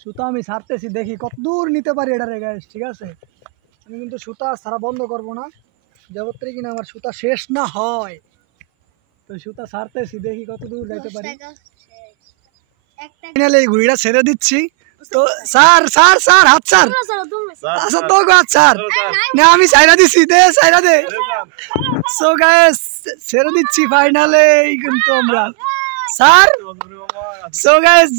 সুতা আমি ছাড়তেছি, দেখি কত দূর নিতে পারি এটারে গাইস। ঠিক আছে, আমি কিন্তু সুতা ছাড়া বন্ধ করব না যাবত্রী কিনা আমার সুতা শেষ না হয়। তো সুতা ছাড়তেছি, দেখি কত দূর যাইতে পারি। ফাইনালি এই ঘুড়িটা ছেড়ে দিচ্ছি। তো স্যার স্যার স্যার হাত স্যার, আচ্ছা তো হাত স্যার না, আমি ছাইরা দিছি, দে ছাইরা দে। সো গাইস ছেড়ে দিচ্ছি ফাইনালি কিন্তু আমরা স্যার। সো গাইস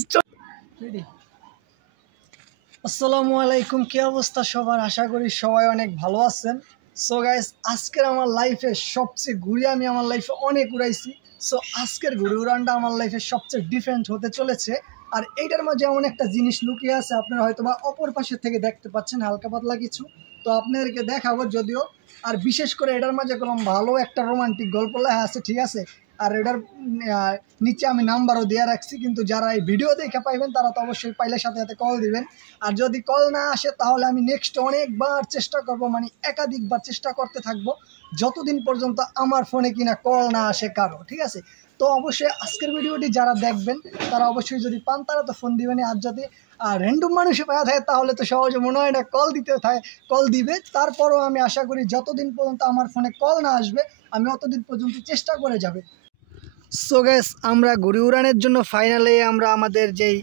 আসসালামু আলাইকুম, কি অবস্থা সবার? আশা করি সবাই অনেক ভালো আছেন। সো গাইস আজকের আমার লাইফে সবচেয়ে ঘুরে আমি আমার লাইফে অনেক উড়াইছি। সো আজকের ঘুরে উড়ানটা আমার লাইফে সবচেয়ে ডিফারেন্ট হতে চলেছে। আর এইটার মাঝে এমন একটা জিনিস লুকিয়ে আছে, আপনারা হয়তো বা অপর পাশে থেকে দেখতে পাচ্ছেন হালকা পাতলা কিছু, তো আপনাদেরকে দেখাবো যদিও। আর বিশেষ করে এটার মাঝে কোনো ভালো একটা রোমান্টিক গল্প লেখা আছে, ঠিক আছে। আর এটার নিচে আমি নাম্বারও দেওয়া রাখছি, কিন্তু যারা এই ভিডিও দেখে পাইবেন তারা তো অবশ্যই পাইলে সাথে সাথে কল দিবেন। আর যদি কল না আসে তাহলে আমি নেক্সট অনেকবার চেষ্টা করব, মানে একাধিকবার চেষ্টা করতে থাকবো যতদিন পর্যন্ত আমার ফোনে কিনা কল না আসে কারো, ঠিক আছে। তো অবশ্যই আজকের ভিডিওটি যারা দেখবেন তারা অবশ্যই যদি পান তারা তো ফোন দিবেন। আর যদি র্যান্ডম মানুষে পাওয়া থাকে তাহলে তো সহজে মনে হয় না কল দিতে থাকে, কল দিবে। তারপরও আমি আশা করি যতদিন পর্যন্ত আমার ফোনে কল না আসবে আমি অতদিন পর্যন্ত চেষ্টা করে যাবে। সো গাইস আমরা ঘুড়ি উড়ানের জন্য ফাইনালি আমরা আমাদের যেই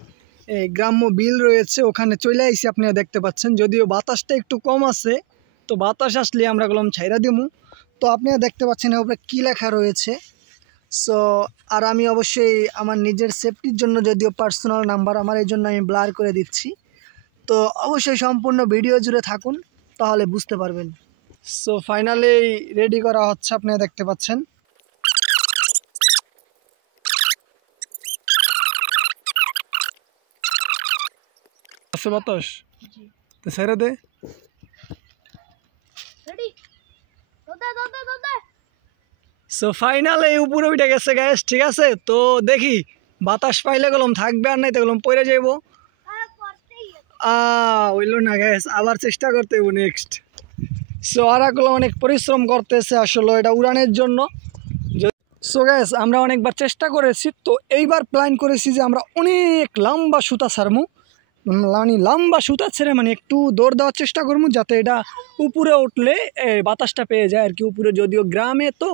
গ্রাম্য বিল রয়েছে ওখানে চলে আইছি, আপনারা দেখতে পাচ্ছেন। যদিও বাতাসটা একটু কম আছে, তো বাতাস আসলে আমরা গেলাম ছাইরা দিমু। তো আপনারা দেখতে পাচ্ছেন উপরে কী লেখা রয়েছে। সো আর আমি অবশ্যই আমার নিজের সেফটির জন্য, যদিও পার্সোনাল নাম্বার আমার, এই জন্য আমি ব্লার করে দিচ্ছি। তো অবশ্যই সম্পূর্ণ ভিডিও জুড়ে থাকুন, তাহলে বুঝতে পারবেন। সো ফাইনালি রেডি করা হচ্ছে, আপনারা দেখতে পাচ্ছেন। বাতাস তো ছেড়ে দে। সো ফাইনালি উপরে উঠে গেছে গ্যাস, ঠিক আছে। তো দেখি বাতাস পাইলে গেলাম থাকবে, আর নাই তো গেলাম পড়ে যাইব। হইল না গ্যাস, আবার চেষ্টা করতে হইব নেক্সট। সো আরাগুলো অনেক পরিশ্রম করতেছে আসলে এটা উড়ানের জন্য। সো গ্যাস আমরা অনেকবার চেষ্টা করেছি, তো এইবার প্ল্যান করেছি যে আমরা অনেক লম্বা সুতা ছাড়মু, মানে লম্বা সুতা ছেড়ে মানে একটু দৌড় দেওয়ার চেষ্টা করবো, যাতে এটা উপরে উঠলে বাতাসটা পেয়ে যায় আর কি। উপরে যদিও গ্রামে তো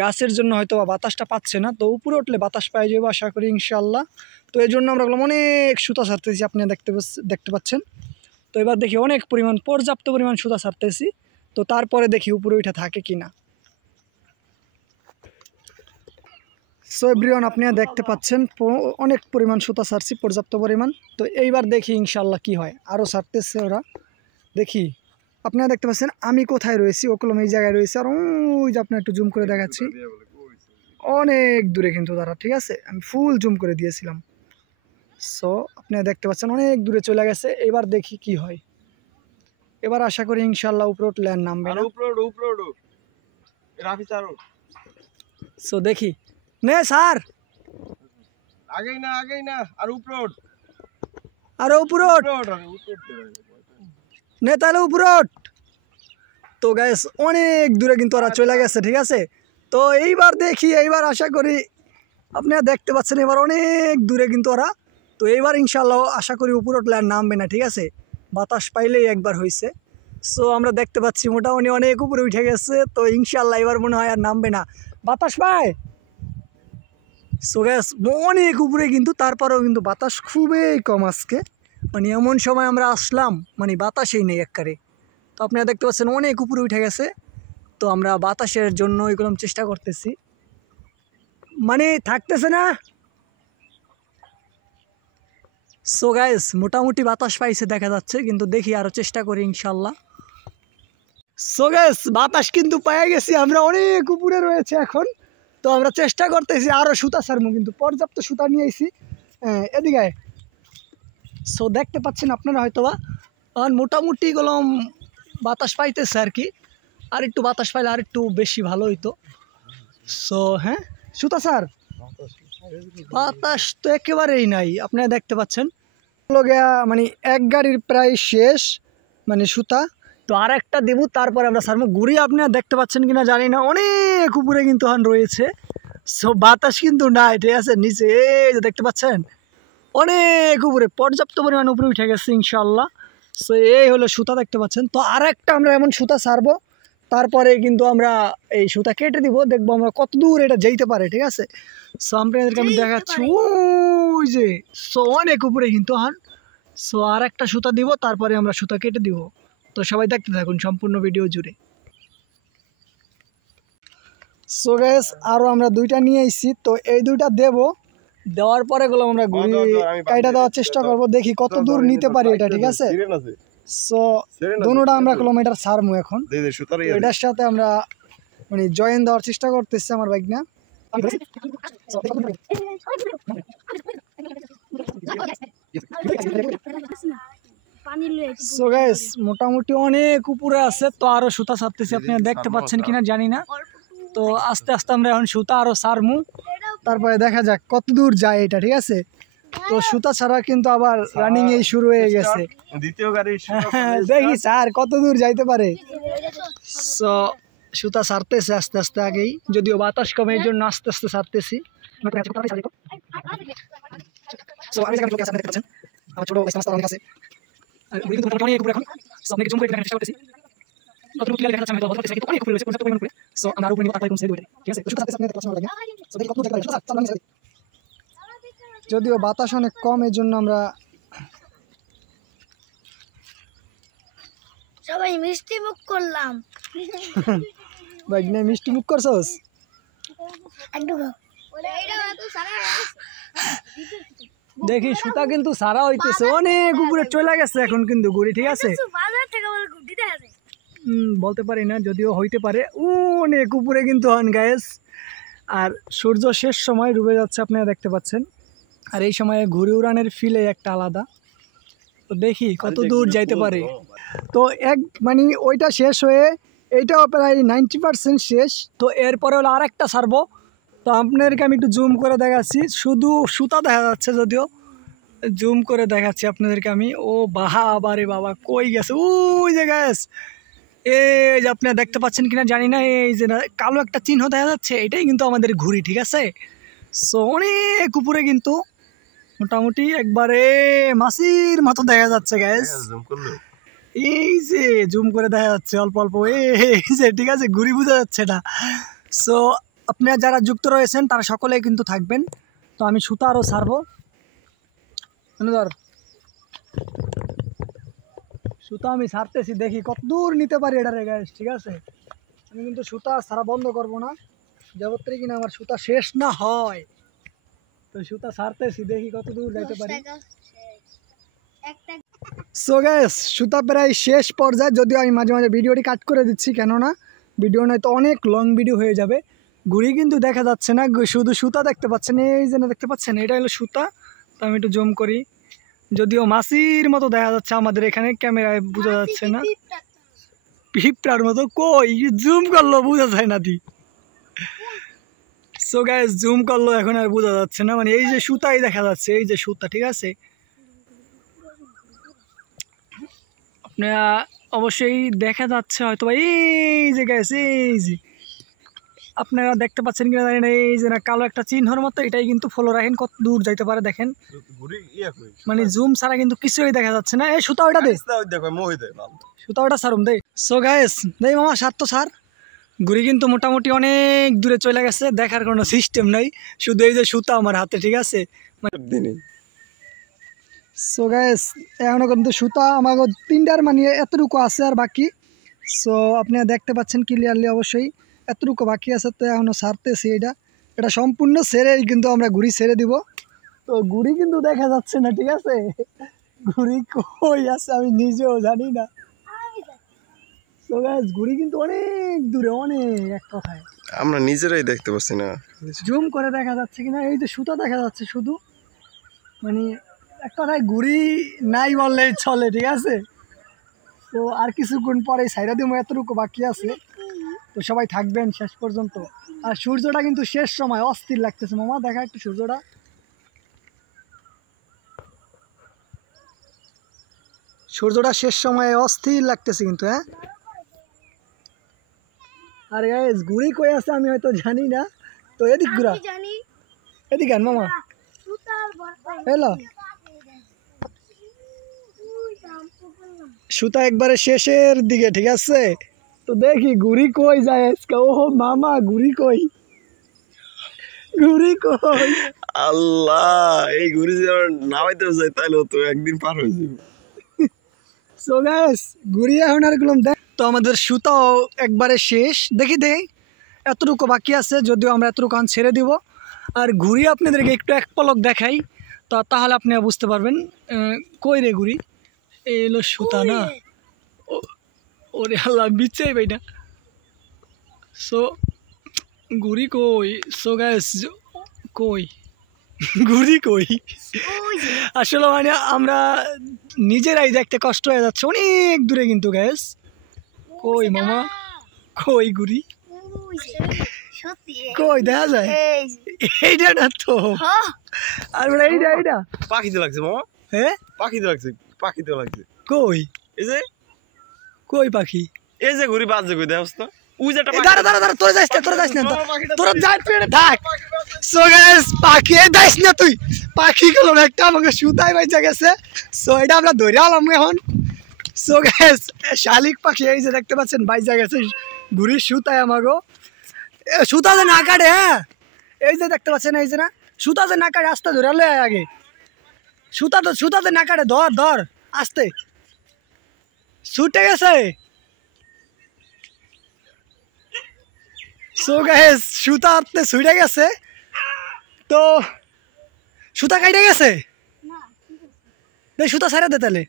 গাছের জন্য হয়তো বাতাসটা পাচ্ছে না, তো উপরে উঠলে বাতাস পেয়ে যাবো আশা করি ইনশাল্লাহ। তো এই জন্য আমরা অনেক সুতা ছাড়তেছি, আপনি দেখতে পাচ্ছেন। তো এবার দেখি অনেক পরিমাণ, পর্যাপ্ত পরিমাণ সুতা ছাড়তেছি। তো তারপরে দেখি উপরে উঠে থাকে কি না। সো এভরিওয়ান আপনারা দেখতে পাচ্ছেন অনেক পরিমাণ সুতা ছাড়ছি, পর্যাপ্ত পরিমাণ। তো এইবার দেখি ইনশাল্লাহ কি হয়, আরও ছাড়তেছে ওরা। দেখি আপনারা দেখতে পাচ্ছেন আমি কোথায় রয়েছি, ওকলম এই জায়গায় রয়েছে। আর ওই যে আপনার একটু জুম করে দেখাচ্ছি, অনেক দূরে কিন্তু তারা, ঠিক আছে। আমি ফুল জুম করে দিয়েছিলাম। সো আপনারা দেখতে পাচ্ছেন অনেক দূরে চলে গেছে। এবার দেখি কি হয়। এবার আশা করি ইনশাল্লাহ উপরে উঠলে আর নামবে না। সো দেখি নে স্যার, আগেই না আর উপরে ওঠ, আর উপরে ওঠ নে, তাহলে উপরে ওঠ। তো গ্যাস অনেক দূরে কিন্তু ওরা চলে গেছে, ঠিক আছে। তো এইবার দেখি, এইবার আশা করি আপনারা দেখতে পাচ্ছেন এবার অনেক দূরে কিন্তু ওরা। তো এইবার ইনশাল্লাহ আশা করি উপরে উঠলে আর নামবে না, ঠিক আছে। বাতাস পাইলেই একবার হয়েছে। সো আমরা দেখতে পাচ্ছি মোটামুটি অনেক উপরে উঠে গেছে। তো ইনশাল্লাহ এবার মনে হয় আর নামবে না, বাতাস পায়। সো গ্যাস অনেক উপরে কিন্তু, তারপরেও কিন্তু বাতাস খুবই কম আজকে। মানে এমন সময় আমরা আসলাম মানে বাতাসেই নেই একবারে। তো আপনারা দেখতে পাচ্ছেন অনেক উপরে উঠে গেছে। তো আমরা বাতাসের জন্য এগুলো চেষ্টা করতেছি, মানে থাকতেছে না। সো গাইস মোটামুটি বাতাস পাইছে দেখা যাচ্ছে, কিন্তু দেখি আরও চেষ্টা করি ইনশাল্লাহ। সো গাইস বাতাস কিন্তু পেয়ে গেছি, আমরা অনেক উপরে রয়েছে এখন। তো আমরা চেষ্টা করতেছি আরও সুতা ছাড়মু, কিন্তু পর্যাপ্ত সুতা নিয়ে আইছি এদিকে। সো দেখতে পাচ্ছেন আপনারা হয়তোবা মোটামুটি গলম বাতাস পাইতেছে আর কি। আর একটু বাতাস পাইলে আর একটু বেশি ভালো হইতো। সো হ্যাঁ সুতা স্যার, বাতাস তো একেবারেই নাই, আপনারা দেখতে পাচ্ছেন। মানে এক গাড়ির প্রায় শেষ মানে সুতা। তো আর একটা দেবো, তারপরে আমরা সারমো ঘুরি। আপনারা দেখতে পাচ্ছেন কিনা জানি না, অনেক উপরে কিন্তু এখন রয়েছে। সো বাতাস কিন্তু নাই, ঠিক আছে। নিচে এই যে দেখতে পাচ্ছেন অনেক উপরে, পর্যাপ্ত পরিমাণ উপরে উঠে গেছে ইনশাল্লাহ। সো এই হলো সুতা দেখতে পাচ্ছেন। তো আর একটা আমরা এমন সুতা ছাড়বো, তারপরে কিন্তু আমরা এই সুতা কেটে দিব, দেখবো আমরা কত দূর এটা যেতে পারে, ঠিক আছে। সো আপনাদেরকে আমি দেখাচ্ছি ওই যে, সো অনেক উপরে কিন্তু হান। সো আর একটা সুতা দিব, তারপরে আমরা সুতা কেটে দিব। তো সবাই দেখতে থাকুন সম্পূর্ণ ভিডিও জুড়ে। সো গাইস আরও আমরা দুইটা নিয়ে আইছি, তো এই দুইটা দেবো, দেওয়ার পরে গুলো আমরা ঘুরি কাইটা দেওয়ার চেষ্টা করব, দেখি কত দূর নিতে পারি এটা, ঠিক আছে। সো দুটোটা আমরা কিলোমিটার ছাড়মু এখন, এটার সাথে আমরা মানে জয়েন দেওয়ার চেষ্টা করতেছি আমার বাইক না। সো গাইস মোটামুটি অনেক উপরে আছে, তো আরো সুতা ছাড়তেছি, আপনারা দেখতে পাচ্ছেন কিনা জানি না। তো আস্তে আস্তে আমরা এখন সুতা আরো ছাড়মু, তারপরে দেখা যাক কত দূর যায় এটা, ঠিক আছে। তো সুতা ছাড়া কিন্তু আবার রানিং এই শুরু হয়ে গেছে, দেখি স্যার কত দূর যাইতে পারে। সো সুতা ছাড়তেছে আস্তে আস্তে, আগেই যদিও বাতাস কমে এই জন্য আস্তে আস্তে ছাড়তেছি। যদিও বাতাস অনেক কম এই জন্য আমরা সবাই মিষ্টি মুখ করলাম। বাইক নিয়ে মিষ্টি মুখ করছস? দেখি সুতা কিন্তু সারা হইতেছে, অনেক উপরে চলে গেছে এখন কিন্তু ঘুরি, ঠিক আছে। বলতে পারি না, যদিও হইতে পারে, অনেক উপরে কিন্তু হন গায়েস। আর সূর্য শেষ সময় ডুবে যাচ্ছে, আপনারা দেখতে পাচ্ছেন। আর এই সময়ে ঘুড়ি উড়ানের ফিলে একটা আলাদা। তো দেখি কত দূর যাইতে পারে। তো এক মানে ওইটা শেষ হয়ে এইটাও প্রায় 90% শেষ। তো এরপরে হলো আর একটা ছাড়বো, তো আপনাদেরকে আমি একটু জুম করে দেখাচ্ছি, শুধু সুতা দেখা যাচ্ছে, যদিও জুম করে দেখাচ্ছি আপনাদেরকে আমি। ও বাবা রে বাবা, কই গেছে ওই যে গ্যাস, এই যে আপনারা দেখতে পাচ্ছেন কিনা জানি না, এই যে কালো একটা চিহ্ন দেখা যাচ্ছে, এটাই কিন্তু আমাদের ঘুড়ি, ঠিক আছে। সো অনেক উপরে কিন্তু, মোটামুটি একবারে মাছির মতো দেখা যাচ্ছে গ্যাস। এই যে জুম করে দেখা যাচ্ছে অল্প অল্প, এই যে, ঠিক আছে, ঘুড়ি বোঝা যাচ্ছে না। সো আপনারা যারা যুক্ত রয়েছেন তারা সকলেই কিন্তু থাকবেন। তো আমি সুতা আরও ছাড়বো, ধর সুতা আমি ছাড়তেছি, দেখি কত দূর নিতে পারি এটা রে গ্যাস, ঠিক আছে। আমি কিন্তু সুতা ছাড়া বন্ধ করব না, যাবত্রে কিনা আমার সুতা শেষ না হয়। তো সুতা ছাড়তেছি, দেখি কত দূর যাইতে পারি। সো গাইস সুতা প্রায় শেষ পর্যায়ে, যদিও আমি মাঝে মাঝে ভিডিওটি কাট করে দিচ্ছি, কেননা ভিডিও নয়তো অনেক লং ভিডিও হয়ে যাবে। ঘুড়ি কিন্তু দেখা যাচ্ছে না, শুধু সুতা দেখতে পাচ্ছেন, এই যে দেখতে পাচ্ছেন, এটা হলো সুতা। তো আমি একটু জুম করি, যদিও মাছির মতো দেখা যাচ্ছে আমাদের এখানে, ক্যামেরায় বোঝা যাচ্ছে না, পিঁপড়ার মতো, কই জুম করলো বোঝা যায় না দি। সো গাইস জুম করলো, এখন আর বোঝা যাচ্ছে না, মানে এই যে সুতাই দেখা যাচ্ছে, এই যে সুতা, ঠিক আছে। আপনারা অবশ্যই দেখা যাচ্ছে হয়তো, এই যে গাইস, এই যে আপনারা দেখতে পাচ্ছেন কিনা জানি না, এই যে না কালো একটা চিহ্নর মতো, এটাই কিন্তু ফলো রাখেন কত দূর যাইতে পারে, দেখেন। মানে জুম ছাড়া কিন্তু কিছুই দেখা যাচ্ছে না। এই সুতা ওটা দে, সুতা ওটা ছাড়ুন দে। সো গাইস দেই মামা, সার তো সার। ঘুড়ি কিন্তু মোটামুটি অনেক দূরে চলে গেছে, দেখার কোনো সিস্টেম নাই, শুধু এই যে সুতা আমার হাতে, ঠিক আছে। সো গাইস এখনও কিন্তু সুতা আমাকে তিনটার মানে এতটুকু আছে আর বাকি। সো আপনারা দেখতে পাচ্ছেন ক্লিয়ারলি, অবশ্যই এতটুকু বাকি আছে। তো এখনও ছাড়তেছি, এটা সম্পূর্ণ ছেড়েই কিন্তু আমরা ঘুড়ি ছেড়ে দিব। তো ঘুড়ি কিন্তু দেখা যাচ্ছে না, ঠিক আছে, ঘুড়ি কই আছে আমি নিজেও জানি না। তো গাইস ঘুড়ি কিন্তু অনেক দূরে, অনেক, এক কথায় আমরা নিজেরাই দেখতে পাচ্ছি না। জুম করে দেখা যাচ্ছে কিনা, এই যে সুতা দেখা যাচ্ছে শুধু, মানে এক কথায় ঘুড়ি নাই বললেই চলে, ঠিক আছে। তো আর কিছুক্ষণ পরে সাইরা দিব, এতটুকু বাকি আছে। তো সবাই থাকবেন শেষ পর্যন্ত। আর সূর্যটা কিন্তু শেষ সময় অস্থির লাগতেছে মামা, দেখা একটু সূর্যটা, সূর্যটা শেষ সময়ে অস্থির লাগতেছে কিন্তু, হ্যাঁ। আর গাইস ঘুড়ি কই আছে আমি হয়তো জানি না, তো এদিক ঘুরা, এদিকে আন মামা, হ্যালো সুতা একবারে শেষের দিকে, ঠিক আছে? তো দেখি ঘুড়ি কই যায় আজকে। ও মামা, ঘুড়ি কই, ঘুড়ি কই? আল্লাহ, এই ঘুরি যখন নামাইতে যাই তাহলে তো একদিন পার হয়ে যাবে। সো গাইস, ঘুড়ি এখন আর গুলো দেখ। তো আমাদের সুতাও একবারে শেষ। দেখি এতটুকু বাকি আছে, যদিও আমরা এতটুকু ছেড়ে দিব। আর ঘুড়ি আপনাদেরকে একটু এক পলক দেখাই, তো তাহলে আপনি বুঝতে পারবেন। কই রে ঘুড়ি? এই এলো সুতা না? ওরে আল্লাহ, বিচ্ছাই ভাই না। সো ঘুড়ি কই? সো গাইস, কই ঘুড়ি কই? আসলে মানে আমরা নিজেরাই দেখতে কষ্ট হয়ে যাচ্ছে, অনেক দূরে কিন্তু গাইস। কই মামা, কই ঘুড়ি? কই দেখা যায়? এইটা না তো। আর বলে এইটা পাখিতে লাগছে মামা। হ্যাঁ, পাখিতে লাগছে, পাখিতে লাগছে। কই? এই যে কই পাখি? এই যে ঘুরি বাজে কই দেখছ না? ওই যে একটা দাঁড়া দাঁড়া দাঁড়া, তোরা যাইস না, তোরা যাই পেড়ে থাক। সো গাইস, পাখি যাইস না তুই। পাখি গুলো একটা আমাকে সুতায় বাইচা গেছে। সো এটা আমরা ধরে আলাম এখন। সো গাইস, শালিক পাখি এই যে দেখতে পাচ্ছেন বাইচা গেছে ঘুড়ির সুতায় আমাগো। সুতা যে না কাটে, হ্যাঁ এই যে দেখতে পাচ্ছেন, এই যে না সুতা যে না কাটে, আস্তে ধরে লয় আগে। সুতাতে না কাটে, ধর ধর আস্তে। ছুটে গেছে। সো গাইস, সুতা আপনি ছুটে গেছে। তো সুতা কাটে গেছে, সুতা ছাড়া দে তাহলে।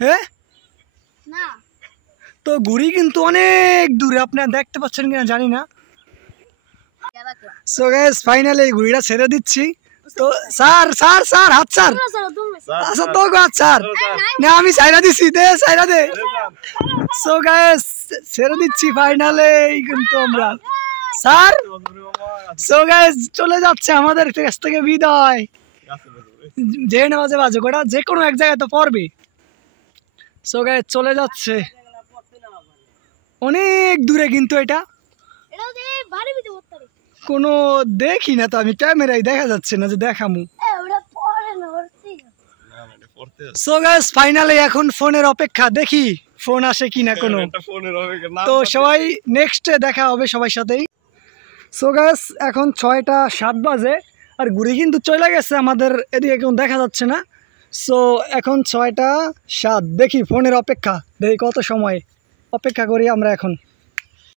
হ্যাঁ, তো ঘুড়ি কিন্তু অনেক দূরে, আপনারা দেখতে পাচ্ছেন কিনা জানি না। সো গাইস, ফাইনালি এই ঘুড়িটা ছেড়ে দিচ্ছি। তো স্যার স্যার স্যার হাত স্যার, আচ্ছা তো হাত স্যার না, আমি ছাইরা দিছি, দে ছাইরা দে। সো গাইস, ছেড়ে দিচ্ছি ফাইনালি কিন্তু আমরা, স্যার। সো গাইস, চলে যাচ্ছে আমাদের কাছ থেকে বিদায়। যে নামাজে বাজে গোটা যে কোনো এক জায়গায় তো পড়বে। সো গাইস, চলে যাচ্ছে অনেক দূরে, কিন্তু এটা কোনো দেখি না তো, আমি ক্যামেরায় দেখা যাচ্ছে না যে দেখামু। সো গাইস, ফাইনালি এখন ফোনের অপেক্ষা, দেখি ফোন আসে কিনা কোনো। তো সবাই নেক্সটে দেখা হবে সবার সাথেই। সো গাইস, এখন 6টা 7 বাজে, আর ঘুড়ি কিন্তু চলে গেছে আমাদের এদিকে, কেউ দেখা যাচ্ছে না। সো এখন 6টা 7, দেখি ফোনের অপেক্ষা, দেখি কত সময় অপেক্ষা করি আমরা এখন।